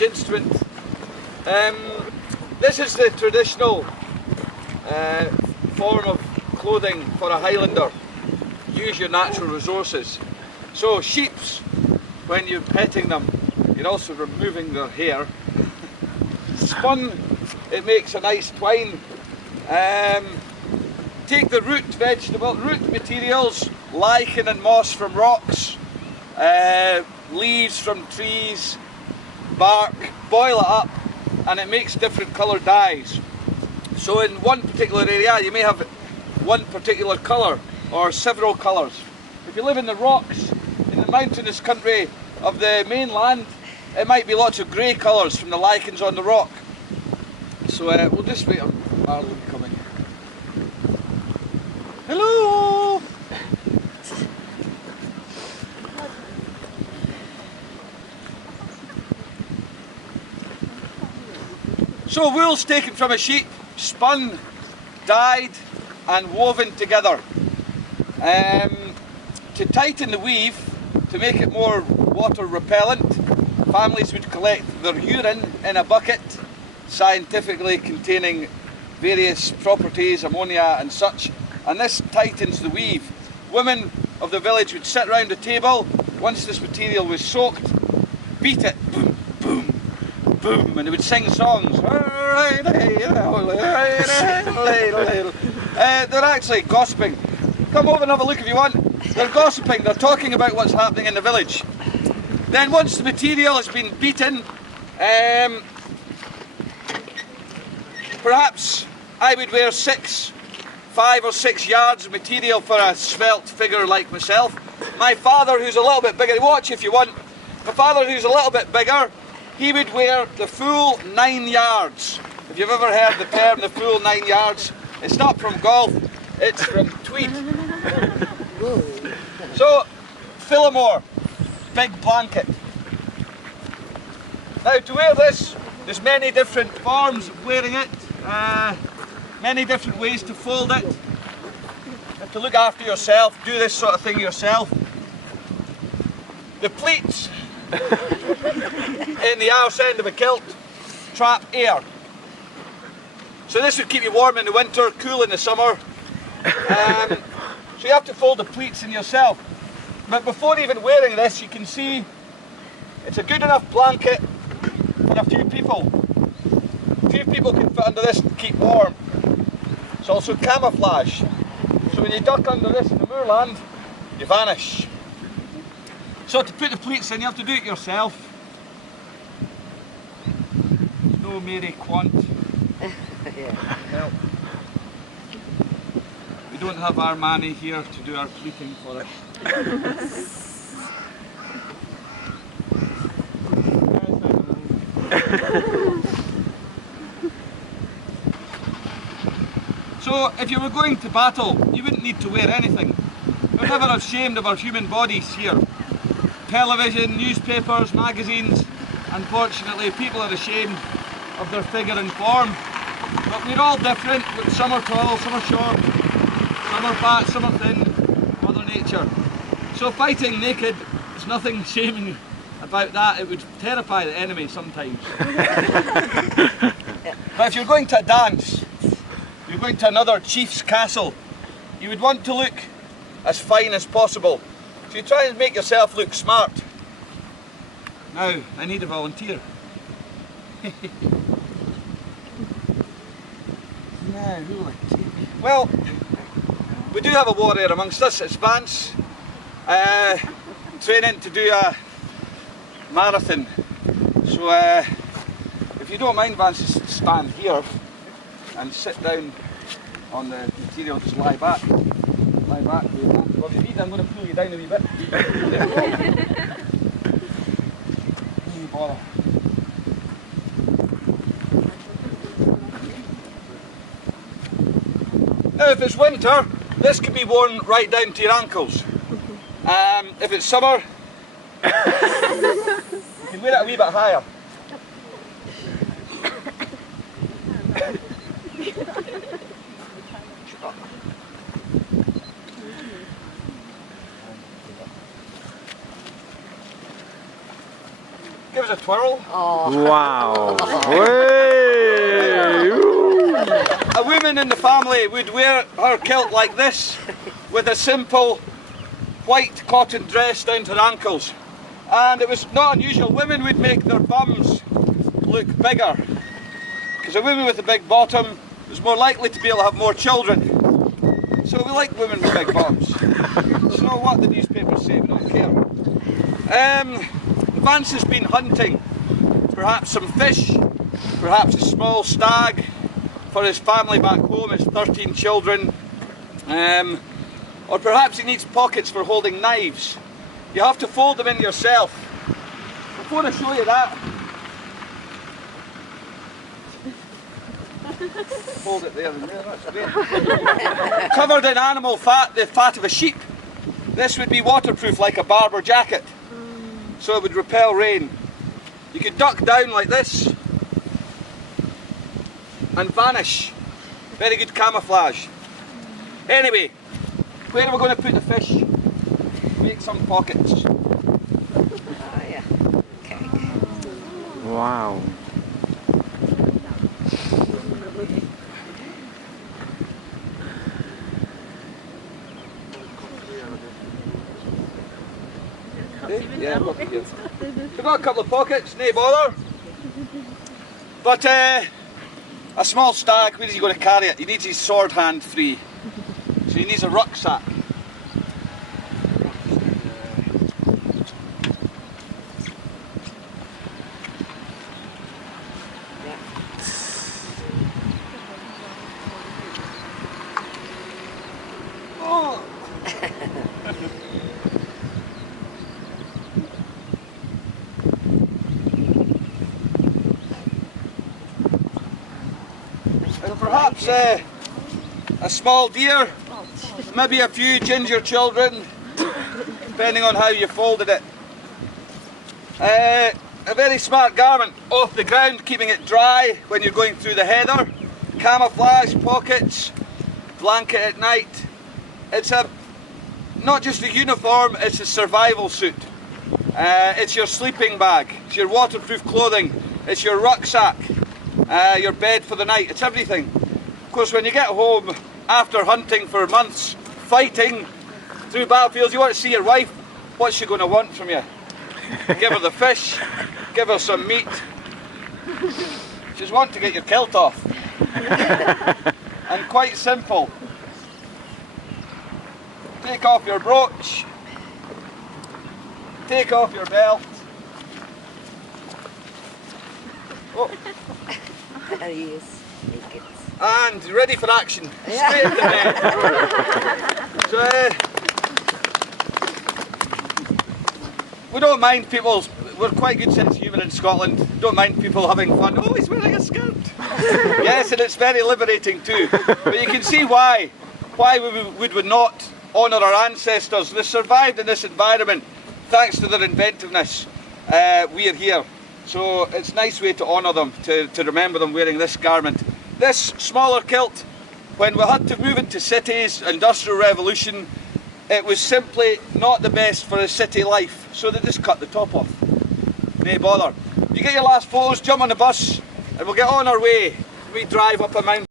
Instrument. This is the traditional form of clothing for a Highlander. Use your natural resources. So sheeps, when you're petting them, you're also removing their hair. Spun, it makes a nice twine. Take the root materials, lichen and moss from rocks, leaves from trees, bark, boil it up, and it makes different coloured dyes. So in one particular area you may have one particular colour or several colours. If you live in the rocks, in the mountainous country of the mainland, it might be lots of grey colours from the lichens on the rock. So we'll just wait on Marlon coming. Hello! So wool's taken from a sheep, spun, dyed and woven together. To tighten the weave, to make it more water repellent, families would collect their urine in a bucket, scientifically containing various properties, ammonia and such, and this tightens the weave. Women of the village would sit round a table, once this material was soaked, beat it, boom, boom, boom, and they would sing songs. They're actually gossiping. Come over and have a look if you want. They're gossiping, they're talking about what's happening in the village. Then once the material has been beaten, perhaps I would wear 5 or 6 yards of material for a svelte figure like myself. My father, who's a little bit bigger, watch if you want, my father who's a little bit bigger, he would wear the full 9 yards. If you've ever heard the term the full 9 yards, it's not from golf, it's from tweed. So, Phillimore, big blanket. Now to wear this, there's many different forms of wearing it, many different ways to fold it. You have to look after yourself, do this sort of thing yourself. The pleats in the arse end of a kilt trap air. So this would keep you warm in the winter, cool in the summer. So you have to fold the pleats in yourself. But before even wearing this, you can see it's a good enough blanket for a few people. A few people can fit under this and keep warm. It's also camouflage. So when you duck under this in the moorland, you vanish. So to put the pleats in, you have to do it yourself. No Mary Quant. Help. We don't have Armani here to do our pleating for us. So if you were going to battle, you wouldn't need to wear anything. We're never ashamed of our human bodies here. Television, newspapers, magazines, unfortunately people are ashamed of their figure and form. But we're all different, some are tall, some are short, some are fat, some are thin, Mother Nature. So fighting naked, there's nothing shaming about that. It would terrify the enemy sometimes. But if you're going to a dance, you're going to another chief's castle, you would want to look as fine as possible. So you try and make yourself look smart. Now, I need a volunteer. Yeah, who will I take? Well, we do have a warrior amongst us. It's Vance, training to do a marathon. So if you don't mind, Vance, just stand here and sit down on the material, just lie back. Lie back with your hands above your feet. I'm going to pull you down a wee bit. No bother. Now if it's winter, this can be worn right down to your ankles. If it's summer, you can wear it a wee bit higher. Give us a twirl. Oh. Wow. A woman in the family would wear her kilt like this, with a simple white cotton dress down to her ankles. And it was not unusual. Women would make their bums look bigger, because a woman with a big bottom was more likely to be able to have more children. So we like women with big bottoms. So what the newspapers say, we don't care. Vance has been hunting, perhaps some fish, perhaps a small stag for his family back home, his 13 children, or perhaps he needs pockets for holding knives. You have to fold them in yourself. Before I show you that, hold it there and there, that's great. Covered in animal fat, the fat of a sheep. This would be waterproof like a Barber jacket, so it would repel rain. You could duck down like this and vanish. Very good camouflage. Anyway, where are we going to put the fish? Make some pockets. Oh yeah. Okay. Wow. Yeah, we've got a couple of pockets, no bother. But a small stag, where is he going to carry it? He needs his sword hand free. So he needs a rucksack. Oh. And perhaps a small deer, maybe a few ginger children, depending on how you folded it. A very smart garment, off the ground, keeping it dry when you're going through the heather. Camouflage, pockets, blanket at night. It's not just a uniform, it's a survival suit. It's your sleeping bag, it's your waterproof clothing, it's your rucksack, your bed for the night, it's everything. Of course, when you get home after hunting for months, fighting through battlefields, you want to see your wife, what's she going to want from you? Give her the fish, give her some meat. She's wanting to get your kilt off. And quite simple. Take off your brooch, take off your belt. Oh. There he is. Naked. And ready for action. Yeah. Straight into bed. So, we don't mind people, we're quite good sense of humour in Scotland, don't mind people having fun. Oh, he's wearing a skirt. Yes, and it's very liberating too. But you can see why we would not honour our ancestors. They survived in this environment thanks to their inventiveness. We are here. So it's a nice way to honour them, to remember them wearing this garment. This smaller kilt, when we had to move into cities, Industrial Revolution, it was simply not the best for a city life, so they just cut the top off. No bother. You get your last photos, jump on the bus, and we'll get on our way. We drive up a mountain.